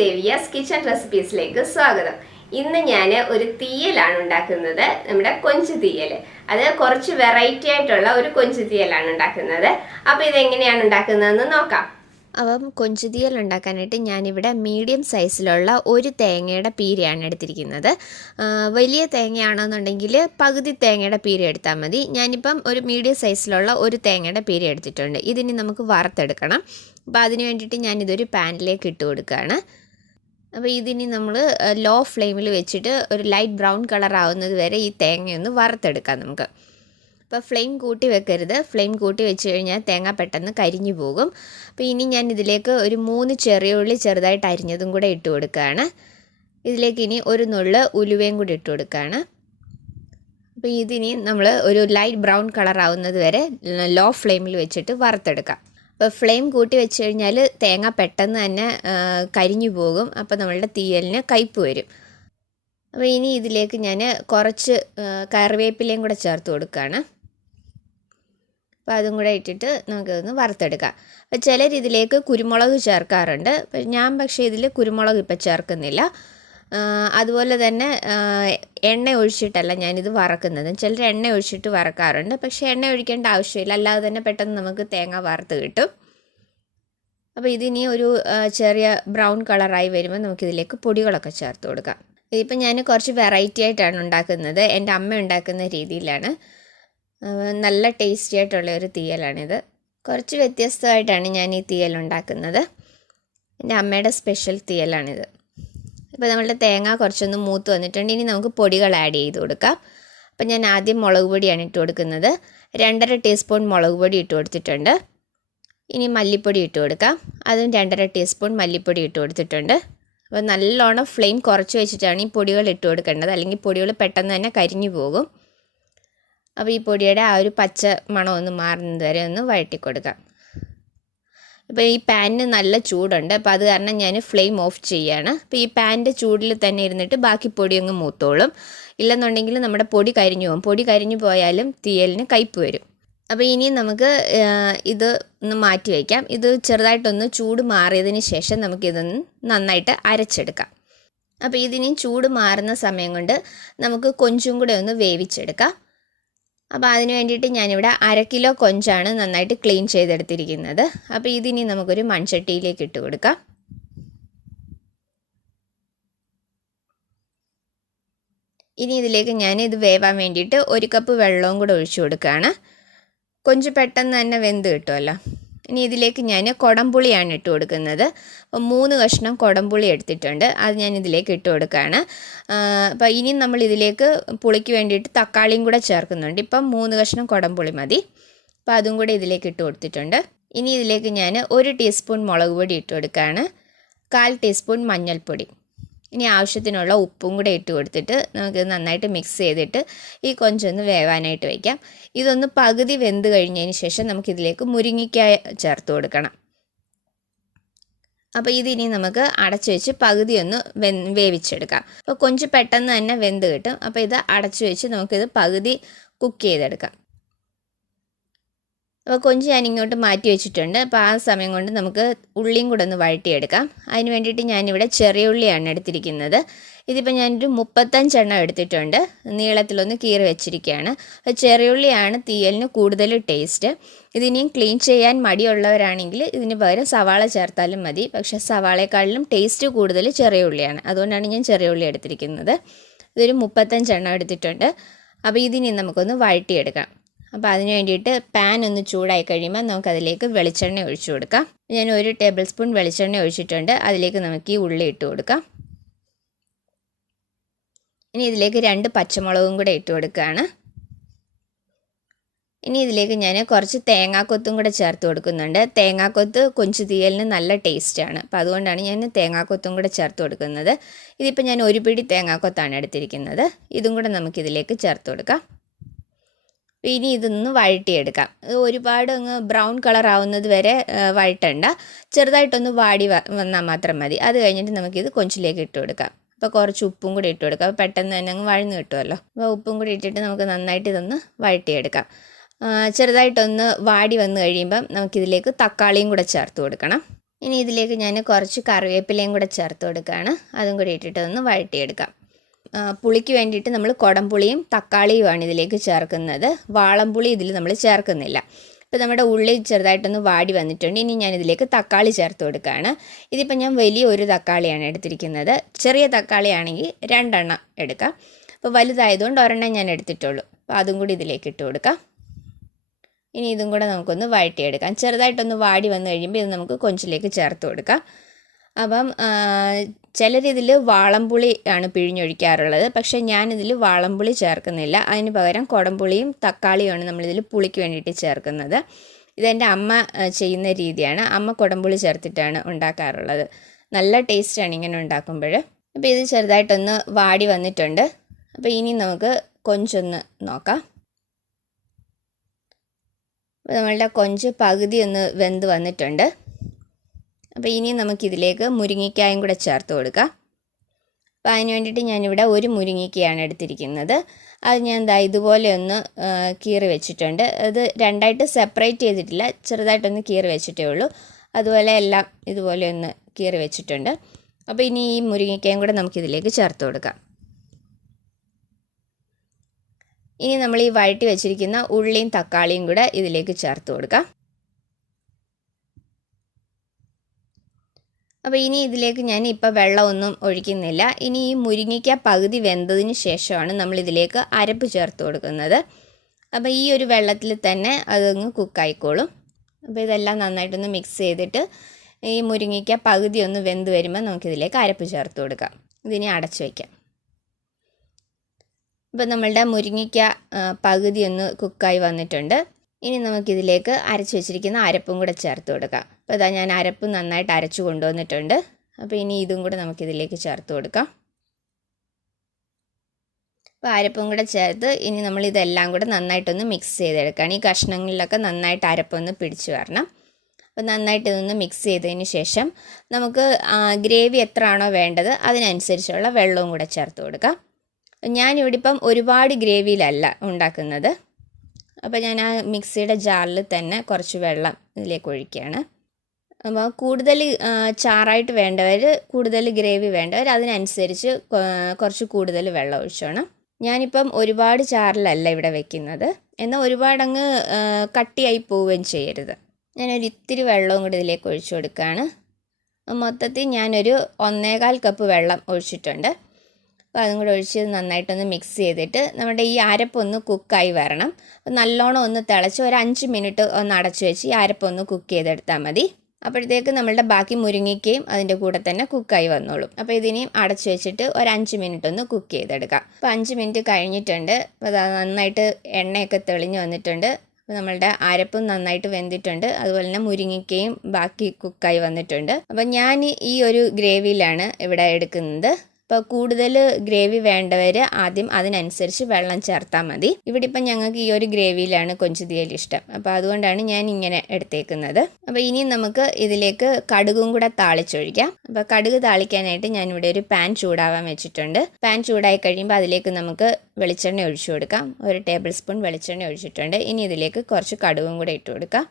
ദേവിയാസ് kitchen റെസിപ്പീസിലേക്ക് സ്വാഗതം. ഇന്ന് ഞാൻ ഒരു തീയലാണ് ഉണ്ടാക്കുന്നത്, നമ്മുടെ കൊഞ്ചു തീയൽ. അത് കുറച്ച് വെറൈറ്റി ആയിട്ടുള്ള ഒരു കൊഞ്ചു തീയലാണ് ഉണ്ടാക്കുന്നത്. അപ്പോൾ ഇതെങ്ങനെയാണ് ഉണ്ടാക്കുന്നതെന്ന് നോക്കാം. അപ്പം കൊഞ്ചു തീയൽ ഉണ്ടാക്കാനായിട്ട് ഞാനിവിടെ മീഡിയം സൈസിലുള്ള ഒരു തേങ്ങയുടെ പീരയാണ് എടുത്തിരിക്കുന്നത്. വലിയ തേങ്ങയാണെന്നുണ്ടെങ്കിൽ പകുതി തേങ്ങയുടെ പീര എടുത്താൽ മതി. ഞാനിപ്പം ഒരു മീഡിയം സൈസിലുള്ള ഒരു തേങ്ങയുടെ പീര എടുത്തിട്ടുണ്ട്. ഇതിനി നമുക്ക് വറുത്തെടുക്കണം. അപ്പോൾ അതിന് വേണ്ടിയിട്ട് ഞാനിതൊരു പാനിലേക്ക് ഇട്ട് കൊടുക്കുകയാണ്. അപ്പോൾ ഇതിനി നമ്മൾ ലോ ഫ്ലെയിമിൽ വെച്ചിട്ട് ഒരു ലൈറ്റ് ബ്രൗൺ കളർ ആവുന്നത് വരെ ഈ തേങ്ങയൊന്ന് വറുത്തെടുക്കാം നമുക്ക്. അപ്പോൾ ഫ്ലെയിം കൂട്ടി വെക്കരുത്. ഫ്ലെയിം കൂട്ടി വെച്ച് കഴിഞ്ഞാൽ തേങ്ങ പെട്ടെന്ന് കരിഞ്ഞു പോകും. അപ്പോൾ ഇനി ഞാൻ ഇതിലേക്ക് ഒരു 3 ചെറിയ ഉള്ളി ചെറുതായിട്ട് അരിഞ്ഞതും കൂടെ ഇട്ട് കൊടുക്കുകയാണ്. ഇതിലേക്ക് ഇനി ഒരു നുള്ള് ഉലുവയും കൂടി ഇട്ട് കൊടുക്കുകയാണ്. അപ്പോൾ ഇതിനി നമ്മൾ ഒരു ലൈറ്റ് ബ്രൗൺ കളർ ആവുന്നത് വരെ ലോ ഫ്ലെയിമിൽ വെച്ചിട്ട് വറുത്തെടുക്കാം. അപ്പോൾ ഫ്ലെയിം കൂട്ടി വെച്ച് കഴിഞ്ഞാൽ തേങ്ങ പെട്ടെന്ന് തന്നെ കരിഞ്ഞു പോകും. അപ്പോൾ നമ്മളുടെ തീയലിന് കയ്പ്പ് വരും. അപ്പോൾ ഇനി ഇതിലേക്ക് ഞാൻ കുറച്ച് കറിവേപ്പിലയും കൂടെ ചേർത്ത് കൊടുക്കുകയാണ്. അപ്പോൾ അതും കൂടെ ഇട്ടിട്ട് നമുക്കിതൊന്ന് വറുത്തെടുക്കാം. അപ്പോൾ ചിലർ ഇതിലേക്ക് കുരുമുളക് ചേർക്കാറുണ്ട്. ഞാൻ പക്ഷേ ഇതിൽ കുരുമുളക് ഇപ്പം ചേർക്കുന്നില്ല. അതുപോലെ തന്നെ എണ്ണ ഒഴിച്ചിട്ടല്ല ഞാനിത് വറക്കുന്നത്. ചിലർ എണ്ണ ഒഴിച്ചിട്ട് വറക്കാറുണ്ട്. പക്ഷേ എണ്ണ ഒഴിക്കേണ്ട ആവശ്യമില്ല, അല്ലാതെ തന്നെ പെട്ടെന്ന് നമുക്ക് തേങ്ങ വറുത്ത് കിട്ടും. അപ്പോൾ ഇതിനി ഒരു ചെറിയ ബ്രൗൺ കളറായി വരുമ്പോൾ നമുക്കിതിലേക്ക് പൊടികളൊക്കെ ചേർത്ത് കൊടുക്കാം. ഇതിപ്പോൾ ഞാൻ കുറച്ച് വെറൈറ്റി ആയിട്ടാണ് ഉണ്ടാക്കുന്നത്. എൻ്റെ അമ്മ ഉണ്ടാക്കുന്ന രീതിയിലാണ്. നല്ല ടേസ്റ്റി ആയിട്ടുള്ള ഒരു തീയലാണിത്. കുറച്ച് വ്യത്യസ്തമായിട്ടാണ് ഞാൻ ഈ തീയൽ ഉണ്ടാക്കുന്നത്. എൻ്റെ അമ്മയുടെ സ്പെഷ്യൽ തീയലാണിത്. ഇപ്പോൾ നമ്മളുടെ തേങ്ങ കുറച്ചൊന്ന് മൂത്ത് വന്നിട്ടുണ്ട്. ഇനി നമുക്ക് പൊടികൾ ആഡ് ചെയ്ത് കൊടുക്കാം. അപ്പോൾ ഞാൻ ആദ്യം മുളക് പൊടിയാണ് ഇട്ട് കൊടുക്കുന്നത്. 2.5 ടീസ്പൂൺ മുളക് പൊടി ഇട്ട് കൊടുത്തിട്ടുണ്ട്. ഇനി മല്ലിപ്പൊടി ഇട്ട് കൊടുക്കാം. അതും 2.5 ടീസ്പൂൺ മല്ലിപ്പൊടി ഇട്ട് കൊടുത്തിട്ടുണ്ട്. അപ്പോൾ നല്ലോണം ഫ്ലെയിം കുറച്ച് വെച്ചിട്ടാണ് ഈ പൊടികൾ ഇട്ട് കൊടുക്കേണ്ടത്, അല്ലെങ്കിൽ പൊടികൾ പെട്ടെന്ന് തന്നെ കരിഞ്ഞു പോകും. അപ്പോൾ ഈ പൊടിയുടെ ആ ഒരു പച്ച മണം ഒന്ന് മാറുന്നത് വരെ ഒന്ന് വഴറ്റി കൊടുക്കാം. ഇപ്പോൾ ഈ പാനിന് നല്ല ചൂടുണ്ട്. അപ്പോൾ അത് കാരണം ഞാൻ ഫ്ലെയിം ഓഫ് ചെയ്യുകയാണ്. അപ്പോൾ ഈ പാനിൻ്റെ ചൂടിൽ തന്നെ ഇരുന്നിട്ട് ബാക്കി പൊടി അങ്ങ് മൂത്തോളും. ഇല്ലെന്നുണ്ടെങ്കിൽ നമ്മുടെ പൊടി കരിഞ്ഞു പോകും. പൊടി കരിഞ്ഞു പോയാലും തീയലിന് കയ്പ്പ് വരും. അപ്പോൾ ഇനി നമുക്ക് ഇത് ഒന്ന് മാറ്റി വയ്ക്കാം. ഇത് ചെറുതായിട്ടൊന്ന് ചൂട് മാറിയതിന് ശേഷം നമുക്കിതൊന്ന് നന്നായിട്ട് അരച്ചെടുക്കാം. അപ്പോൾ ഇതിനി ചൂട് മാറുന്ന സമയം കൊണ്ട് നമുക്ക് കൊഞ്ചും കൂടെ ഒന്ന് വേവിച്ചെടുക്കാം. അപ്പോൾ അതിന് വേണ്ടിയിട്ട് ഞാനിവിടെ 1/2 കിലോ കൊഞ്ചാണ് നന്നായിട്ട് ക്ലീൻ ചെയ്തെടുത്തിരിക്കുന്നത്. അപ്പോൾ ഇതിനി നമുക്കൊരു മൺചട്ടിയിലേക്ക് ഇട്ട് കൊടുക്കാം. ഇനി ഇതിലേക്ക് ഞാൻ ഇത് വേവാൻ വേണ്ടിയിട്ട് 1 കപ്പ് വെള്ളവും കൂടെ ഒഴിച്ചു കൊടുക്കുകയാണ്. കൊഞ്ച് പെട്ടെന്ന് തന്നെ വെന്ത് കിട്ടുമല്ലോ. ഇനി ഇതിലേക്ക് ഞാൻ കുടംപുളിയാണ് ഇട്ട് കൊടുക്കുന്നത്. അപ്പോൾ 3 കഷ്ണം കുടംപുളി എടുത്തിട്ടുണ്ട്. അത് ഞാൻ ഇതിലേക്ക് ഇട്ട് കൊടുക്കുകയാണ്. അപ്പോൾ ഇനി നമ്മൾ ഇതിലേക്ക് പുളിക്ക് വേണ്ടിയിട്ട് തക്കാളിയും കൂടെ ചേർക്കുന്നുണ്ട്. ഇപ്പം 3 കഷ്ണം കുടംപുളി മതി. അപ്പോൾ അതും കൂടെ ഇതിലേക്ക് ഇട്ട് കൊടുത്തിട്ടുണ്ട്. ഇനി ഇതിലേക്ക് ഞാൻ 1 ടീസ്പൂൺ മുളക് പൊടി ഇട്ട് കൊടുക്കുകയാണ്. 1/4 ടീസ്പൂൺ മഞ്ഞൾപ്പൊടി. ഇനി ആവശ്യത്തിനുള്ള ഉപ്പും കൂടെ ഇട്ട് കൊടുത്തിട്ട് നമുക്ക് നന്നായിട്ട് മിക്സ് ചെയ്തിട്ട് ഈ കൊഞ്ചൊന്ന് വേവാനായിട്ട് വയ്ക്കാം. ഇതൊന്ന് പകുതി വെന്ത് കഴിഞ്ഞതിന് ശേഷം നമുക്കിതിലേക്ക് മുരിങ്ങിക്ക ചേർത്ത് കൊടുക്കണം. അപ്പോൾ ഇതിനി നമുക്ക് അടച്ചു വെച്ച് പകുതി ഒന്ന് വേവിച്ചെടുക്കാം. അപ്പോൾ കൊഞ്ച് പെട്ടെന്ന് തന്നെ വെന്ത് കിട്ടും. അപ്പോൾ ഇത് അടച്ചു വെച്ച് നമുക്കിത് പകുതി കുക്ക് ചെയ്തെടുക്കാം. അപ്പോൾ കൊഞ്ച് ഞാൻ ഇങ്ങോട്ട് മാറ്റി വെച്ചിട്ടുണ്ട്. അപ്പോൾ ആ സമയം കൊണ്ട് നമുക്ക് ഉള്ളിയും കൂടെ ഒന്ന് വഴറ്റിയെടുക്കാം. അതിന് വേണ്ടിയിട്ട് ഞാനിവിടെ ചെറിയ ഉള്ളിയാണ് എടുത്തിരിക്കുന്നത്. ഇതിപ്പോൾ ഞാനൊരു 35 എണ്ണം എടുത്തിട്ടുണ്ട്. നീളത്തിലൊന്ന് കീറി വെച്ചിരിക്കുകയാണ്. അപ്പോൾ ചെറിയ ഉള്ളിയാണ് തീയലിന് കൂടുതൽ ടേസ്റ്റ്. ഇതിനിയും ക്ലീൻ ചെയ്യാൻ മടിയുള്ളവരാണെങ്കിൽ ഇതിന് പകരം സവാള ചേർത്താലും മതി. പക്ഷേ സവാളയെക്കാളിലും ടേസ്റ്റ് കൂടുതൽ ചെറിയ ഉള്ളിയാണ്. അതുകൊണ്ടാണ് ഞാൻ ചെറിയ ഉള്ളി എടുത്തിരിക്കുന്നത്. ഇതൊരു 35 എണ്ണം എടുത്തിട്ടുണ്ട്. അപ്പോൾ ഇതിനി നമുക്കൊന്ന് വഴറ്റിയെടുക്കാം. അപ്പോൾ അതിന് വേണ്ടിയിട്ട് പാൻ ഒന്ന് ചൂടായി കഴിയുമ്പോൾ നമുക്കതിലേക്ക് വെളിച്ചെണ്ണ ഒഴിച്ചു കൊടുക്കാം. ഞാൻ 1 ടേബിൾ സ്പൂൺ വെളിച്ചെണ്ണ ഒഴിച്ചിട്ടുണ്ട്. അതിലേക്ക് നമുക്ക് ഈ ഉള്ളി ഇട്ട് കൊടുക്കാം. ഇനി ഇതിലേക്ക് 2 പച്ചമുളകും കൂടെ ഇട്ട് കൊടുക്കുകയാണ്. ഇനി ഇതിലേക്ക് ഞാൻ കുറച്ച് തേങ്ങാക്കൊത്തും കൂടെ ചേർത്ത് കൊടുക്കുന്നുണ്ട്. തേങ്ങാക്കൊത്ത് കൊഞ്ചു തീയലിന് നല്ല ടേസ്റ്റാണ്. അപ്പോൾ അതുകൊണ്ടാണ് ഞാൻ തേങ്ങാക്കൊത്തും കൂടെ ചേർത്ത് കൊടുക്കുന്നത്. ഇതിപ്പോൾ ഞാൻ 1 പിടി തേങ്ങാക്കൊത്താണ് എടുത്തിരിക്കുന്നത്. ഇതും കൂടെ നമുക്കിതിലേക്ക് ചേർത്ത് കൊടുക്കാം. ഇനി ഇതൊന്ന് വഴറ്റിയെടുക്കാം. ഒരുപാട് അങ്ങ് ബ്രൗൺ കളർ ആവുന്നത് വരെ വഴറ്റണ്ട. ചെറുതായിട്ടൊന്ന് വാടി വന്നാൽ മാത്രം മതി. അത് കഴിഞ്ഞിട്ട് നമുക്കിത് കൊഞ്ചിലേക്ക് ഇട്ട് കൊടുക്കാം. അപ്പോൾ കുറച്ച് ഉപ്പും കൂടി ഇട്ട് കൊടുക്കാം. അപ്പോൾ പെട്ടെന്ന് തന്നെ അങ്ങ് വഴന്ന് കിട്ടുമല്ലോ. അപ്പോൾ ഉപ്പും കൂടി ഇട്ടിട്ട് നമുക്ക് നന്നായിട്ട് ഇതൊന്ന് വഴറ്റിയെടുക്കാം. ചെറുതായിട്ടൊന്ന് വാടി വന്നു കഴിയുമ്പം നമുക്കിതിലേക്ക് തക്കാളിയും കൂടെ ചേർത്ത് കൊടുക്കണം. ഇനി ഇതിലേക്ക് ഞാൻ കുറച്ച് കറിവേപ്പിലയും കൂടെ ചേർത്ത് കൊടുക്കുകയാണ്. അതും കൂടി ഇട്ടിട്ട് ഒന്ന് വഴറ്റിയെടുക്കാം. പുളിക്ക് വേണ്ടിയിട്ട് നമ്മൾ കുടംപുളിയും തക്കാളിയുമാണ് ഇതിലേക്ക് ചേർക്കുന്നത്. വാളംപുളി ഇതിൽ നമ്മൾ ചേർക്കുന്നില്ല. ഇപ്പോൾ നമ്മുടെ ഉള്ളി ചെറുതായിട്ടൊന്ന് വാടി വന്നിട്ടുണ്ട്. ഇനി ഞാൻ ഇതിലേക്ക് തക്കാളി ചേർത്ത് കൊടുക്കുകയാണ്. ഇതിപ്പോൾ ഞാൻ വലിയ ഒരു തക്കാളിയാണ് എടുത്തിരിക്കുന്നത്. ചെറിയ തക്കാളിയാണെങ്കിൽ 2 എണ്ണം എടുക്കാം. അപ്പോൾ വലുതായതുകൊണ്ട് ഒരെണ്ണം ഞാൻ എടുത്തിട്ടുള്ളൂ. അപ്പോൾ അതും കൂടി ഇതിലേക്ക് ഇട്ട് കൊടുക്കാം. ഇനി ഇതും കൂടെ നമുക്കൊന്ന് വഴറ്റിയെടുക്കാം. ചെറുതായിട്ടൊന്ന് വാടി വന്നു കഴിയുമ്പോൾ ഇത് നമുക്ക് കൊഞ്ചിലേക്ക് ചേർത്ത് കൊടുക്കാം. അപ്പം ചിലരിതിൽ വാളംപുളി ആണ് പിഴിഞ്ഞൊഴിക്കാറുള്ളത്. പക്ഷേ ഞാനിതിൽ വാളംപുളി ചേർക്കുന്നില്ല. അതിന് പകരം കുടംപുളിയും തക്കാളിയുമാണ് നമ്മളിതിൽ പുളിക്ക് വേണ്ടിയിട്ട് ചേർക്കുന്നത്. ഇതെൻ്റെ അമ്മ ചെയ്യുന്ന രീതിയാണ്. അമ്മ കുടംപുളി ചേർത്തിട്ടാണ് ഉണ്ടാക്കാറുള്ളത്. നല്ല ടേസ്റ്റാണ് ഇങ്ങനെ ഉണ്ടാക്കുമ്പോൾ. അപ്പോൾ ഇത് ചെറുതായിട്ടൊന്ന് വാടി വന്നിട്ടുണ്ട്. അപ്പോൾ ഇനി നമുക്ക് കൊഞ്ചൊന്ന് നോക്കാം. അപ്പോൾ നമ്മളുടെ കൊഞ്ച് പകുതി ഒന്ന് വെന്ത് വന്നിട്ടുണ്ട്. അപ്പോൾ ഇനി നമുക്കിതിലേക്ക് മുരിങ്ങയ്ക്കായും കൂടെ ചേർത്ത് കൊടുക്കാം. അപ്പോൾ അതിന് വേണ്ടിയിട്ട് ഞാനിവിടെ ഒരു മുരിങ്ങയ്ക്കയാണ് എടുത്തിരിക്കുന്നത്. അത് ഞാൻ ഇതുപോലെ ഒന്ന് കീറി വെച്ചിട്ടുണ്ട്. അത് രണ്ടായിട്ട് സെപ്പറേറ്റ് ചെയ്തിട്ടില്ല, ചെറുതായിട്ടൊന്ന് കീറി വെച്ചിട്ടേ ഉള്ളൂ. അതുപോലെ എല്ലാം ഇതുപോലെ ഒന്ന് കീറി വെച്ചിട്ടുണ്ട്. അപ്പോൾ ഇനി ഈ മുരിങ്ങയ്ക്കായും കൂടെ നമുക്കിതിലേക്ക് ചേർത്ത് കൊടുക്കാം. ഇനി നമ്മൾ ഈ വഴറ്റി വെച്ചിരിക്കുന്ന ഉള്ളിയും തക്കാളിയും കൂടെ ഇതിലേക്ക് ചേർത്ത് കൊടുക്കാം. അപ്പോൾ ഇനി ഇതിലേക്ക് ഞാൻ ഇപ്പോൾ വെള്ളമൊന്നും ഒഴിക്കുന്നില്ല. ഇനി ഈ മുരിങ്ങയ്ക്ക പകുതി വെന്തതിന് ശേഷമാണ് നമ്മളിതിലേക്ക് അരപ്പ് ചേർത്ത് കൊടുക്കുന്നത്. അപ്പോൾ ഈ ഒരു വെള്ളത്തിൽ തന്നെ അതങ്ങ് കുക്കായിക്കോളും. അപ്പോൾ ഇതെല്ലാം നന്നായിട്ടൊന്ന് മിക്സ് ചെയ്തിട്ട് ഈ മുരിങ്ങയ്ക്ക പകുതി ഒന്ന് വെന്ത് വരുമ്പോൾ നമുക്കിതിലേക്ക് അരപ്പ് ചേർത്ത് കൊടുക്കാം. ഇതിനി അടച്ചു വയ്ക്കാം. ഇപ്പോൾ നമ്മളുടെ മുരിങ്ങയ്ക്ക പകുതി ഒന്ന് കുക്കായി വന്നിട്ടുണ്ട്. ഇനി നമുക്കിതിലേക്ക് അരച്ച് വെച്ചിരിക്കുന്ന അരപ്പും കൂടെ ചേർത്ത് കൊടുക്കാം. അപ്പോൾ ഇതാ ഞാൻ അരപ്പ് നന്നായിട്ട് അരച്ചു കൊണ്ടുവന്നിട്ടുണ്ട്. അപ്പോൾ ഇനി ഇതും കൂടെ നമുക്കിതിലേക്ക് ചേർത്ത് കൊടുക്കാം. അപ്പോൾ അരപ്പും കൂടെ ചേർത്ത് ഇനി നമ്മളിതെല്ലാം കൂടെ നന്നായിട്ടൊന്ന് മിക്സ് ചെയ്തെടുക്കുകയാണ്. ഈ കഷ്ണങ്ങളിലൊക്കെ നന്നായിട്ട് അരപ്പൊന്ന് പിടിച്ച് വരണം. അപ്പോൾ നന്നായിട്ട് ഇതൊന്ന് മിക്സ് ചെയ്തതിന് ശേഷം നമുക്ക് ഗ്രേവി എത്ര ആണോ വേണ്ടത് അതിനനുസരിച്ചുള്ള വെള്ളവും കൂടെ ചേർത്ത് കൊടുക്കാം. ഞാനിവിടെ ഇപ്പം ഒരുപാട് ഗ്രേവിയിലല്ല ഉണ്ടാക്കുന്നത്. അപ്പോൾ ഞാൻ ആ മിക്സിയുടെ ജാറിൽ തന്നെ കുറച്ച് വെള്ളം ഇതിലേക്ക് ഒഴിക്കുകയാണ്. അപ്പോൾ കൂടുതൽ ചാറായിട്ട് വേണ്ടവർ, കൂടുതൽ ഗ്രേവി വേണ്ടവർ അതിനനുസരിച്ച് കുറച്ച് കൂടുതൽ വെള്ളം ഒഴിച്ചോണം. ഞാനിപ്പം ഒരുപാട് ചാറിലല്ല ഇവിടെ വെക്കുന്നത്. എന്നാൽ ഒരുപാടങ്ങ് കട്ടിയായി പോവുകയും ചെയ്യരുത്. ഞാനൊരു ഇത്തിരി വെള്ളവും കൂടി ഇതിലേക്ക് ഒഴിച്ചു കൊടുക്കുകയാണ്. മൊത്തത്തിൽ ഞാനൊരു 1.25 കപ്പ് വെള്ളം ഒഴിച്ചിട്ടുണ്ട്. അപ്പോൾ അതും കൂടെ ഒഴിച്ച് നന്നായിട്ടൊന്ന് മിക്സ് ചെയ്തിട്ട് നമ്മുടെ ഈ അരപ്പൊന്ന് കുക്കായി വരണം. അപ്പോൾ നല്ലോണം ഒന്ന് തിളച്ച് ഒരു 5 മിനിറ്റ് ഒന്ന് അടച്ചു വെച്ച് ഈ അരപ്പൊന്ന് കുക്ക് ചെയ്തെടുത്താൽ മതി. അപ്പോഴത്തേക്ക് നമ്മളുടെ ബാക്കി മുരിങ്ങയ്ക്കയും അതിൻ്റെ കൂടെ തന്നെ കുക്കായി വന്നോളും. അപ്പോൾ ഇതിനെയും അടച്ചു വെച്ചിട്ട് ഒരു 5 മിനിറ്റ് ഒന്ന് കുക്ക് ചെയ്തെടുക്കാം. അപ്പോൾ 5 മിനിറ്റ് കഴിഞ്ഞിട്ടുണ്ട്. അപ്പോൾ അത് നന്നായിട്ട് എണ്ണയൊക്കെ തെളിഞ്ഞ് വന്നിട്ടുണ്ട്. അപ്പോൾ നമ്മളുടെ അരപ്പും നന്നായിട്ട് വെന്തിട്ടുണ്ട്. അതുപോലെ തന്നെ മുരിങ്ങയ്ക്കയും ബാക്കി കുക്കായി വന്നിട്ടുണ്ട്. അപ്പോൾ ഞാൻ ഈ ഒരു ഗ്രേവിയിലാണ് ഇവിടെ എടുക്കുന്നത്. അപ്പോൾ കൂടുതൽ ഗ്രേവി വേണ്ടവർ ആദ്യം അതിനനുസരിച്ച് വെള്ളം ചേർത്താൽ മതി. ഇവിടെ ഇപ്പം ഞങ്ങൾക്ക് ഈ ഒരു ഗ്രേവിയിലാണ് കൊഞ്ച് തീയൽ ഇഷ്ടം. അപ്പോൾ അതുകൊണ്ടാണ് ഞാൻ ഇങ്ങനെ എടുത്തേക്കുന്നത്. അപ്പോൾ ഇനി നമുക്ക് ഇതിലേക്ക് കടുകും കൂടെ താളിച്ചൊഴിക്കാം. അപ്പോൾ കടുക് താളിക്കാനായിട്ട് ഞാനിവിടെ ഒരു പാൻ ചൂടാവാൻ വെച്ചിട്ടുണ്ട്. പാൻ ചൂടായി കഴിയുമ്പോൾ അതിലേക്ക് നമുക്ക് വെളിച്ചെണ്ണ ഒഴിച്ചു കൊടുക്കാം. 1 ടേബിൾ സ്പൂൺ വെളിച്ചെണ്ണ ഒഴിച്ചിട്ടുണ്ട്. ഇനി ഇതിലേക്ക് കുറച്ച് കടുകും കൂടെ ഇട്ട് കൊടുക്കാം.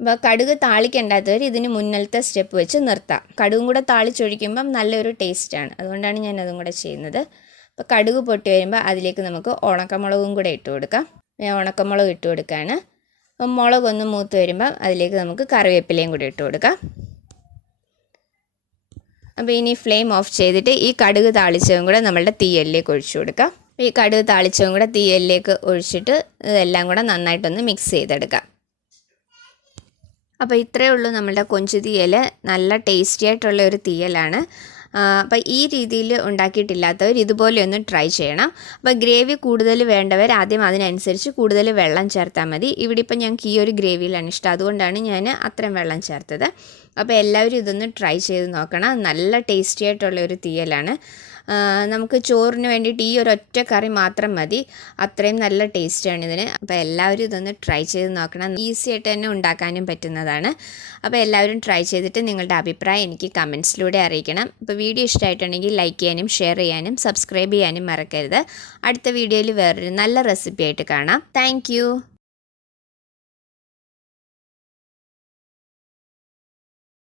അപ്പോൾ കടുക് താളിക്കേണ്ടാത്തവർ ഇതിന് മുന്നിലത്തെ സ്റ്റെപ്പ് വെച്ച് നിർത്താം. കടുകും കൂടെ താളിച്ചൊഴിക്കുമ്പം നല്ലൊരു ടേസ്റ്റാണ്. അതുകൊണ്ടാണ് ഞാൻ അതും കൂടെ ചെയ്യുന്നത്. അപ്പോൾ കടുക് പൊട്ടി വരുമ്പോൾ അതിലേക്ക് നമുക്ക് ഉണക്കമുളകും കൂടെ ഇട്ട് കൊടുക്കാം. ഞാൻ ഉണക്കമുളക് ഇട്ട് കൊടുക്കുകയാണ്. അപ്പം മുളകൊന്ന് മൂത്ത് വരുമ്പം അതിലേക്ക് നമുക്ക് കറിവേപ്പിലയും കൂടെ ഇട്ട് കൊടുക്കാം. അപ്പോൾ ഇനി ഫ്ലെയിം ഓഫ് ചെയ്തിട്ട് ഈ കടുക് താളിച്ചതും കൂടെ നമ്മളുടെ തീയലിലേക്ക് ഒഴിച്ചു കൊടുക്കാം. ഈ കടുക് താളിച്ചതും കൂടെ തീയലിലേക്ക് ഒഴിച്ചിട്ട് ഇതെല്ലാം കൂടെ നന്നായിട്ടൊന്ന് മിക്സ് ചെയ്തെടുക്കാം. അപ്പോൾ ഇത്രയേ ഉള്ളൂ നമ്മളുടെ കൊഞ്ച് തീയൽ. നല്ല ടേസ്റ്റി ആയിട്ടുള്ള ഒരു തീയലാണ്. അപ്പോൾ ഈ രീതിയിൽ ഉണ്ടാക്കിയിട്ടില്ലാത്തവർ ഇതുപോലെ ഒന്ന് ട്രൈ ചെയ്യണം. അപ്പോൾ ഗ്രേവി കൂടുതൽ വേണ്ടവർ ആദ്യം അതിനനുസരിച്ച് കൂടുതൽ വെള്ളം ചേർത്താൽ മതി. ഇവിടെ ഇപ്പം ഞങ്ങൾക്ക് ഈ ഒരു ഗ്രേവിയിലാണ് ഇഷ്ടം. അതുകൊണ്ടാണ് ഞാൻ അത്രയും വെള്ളം ചേർത്തത്. അപ്പോൾ എല്ലാവരും ഇതൊന്ന് ട്രൈ ചെയ്ത് നോക്കണം. നല്ല ടേസ്റ്റി ആയിട്ടുള്ള ഒരു തീയലാണ്. നമുക്ക് ചോറിന് വേണ്ടിയിട്ട് ഈ ഒരു ഒറ്റ കറി മാത്രം മതി. അത്രയും നല്ല ടേസ്റ്റാണ് ഇതിന്. അപ്പോൾ എല്ലാവരും ഇതൊന്ന് ട്രൈ ചെയ്ത് നോക്കണം. ഈസി ആയിട്ട് തന്നെ ഉണ്ടാക്കാനും പറ്റുന്നതാണ്. അപ്പോൾ എല്ലാവരും ട്രൈ ചെയ്തിട്ട് നിങ്ങളുടെ അഭിപ്രായം എനിക്ക് കമൻസിലൂടെ അറിയിക്കണം. അപ്പോൾ വീഡിയോ ഇഷ്ടമായിട്ടുണ്ടെങ്കിൽ ലൈക്ക് ചെയ്യാനും ഷെയർ ചെയ്യാനും സബ്സ്ക്രൈബ് ചെയ്യാനും മറക്കരുത്. അടുത്ത വീഡിയോയിൽ വേറൊരു നല്ല റെസിപ്പി ആയിട്ട് കാണാം. താങ്ക്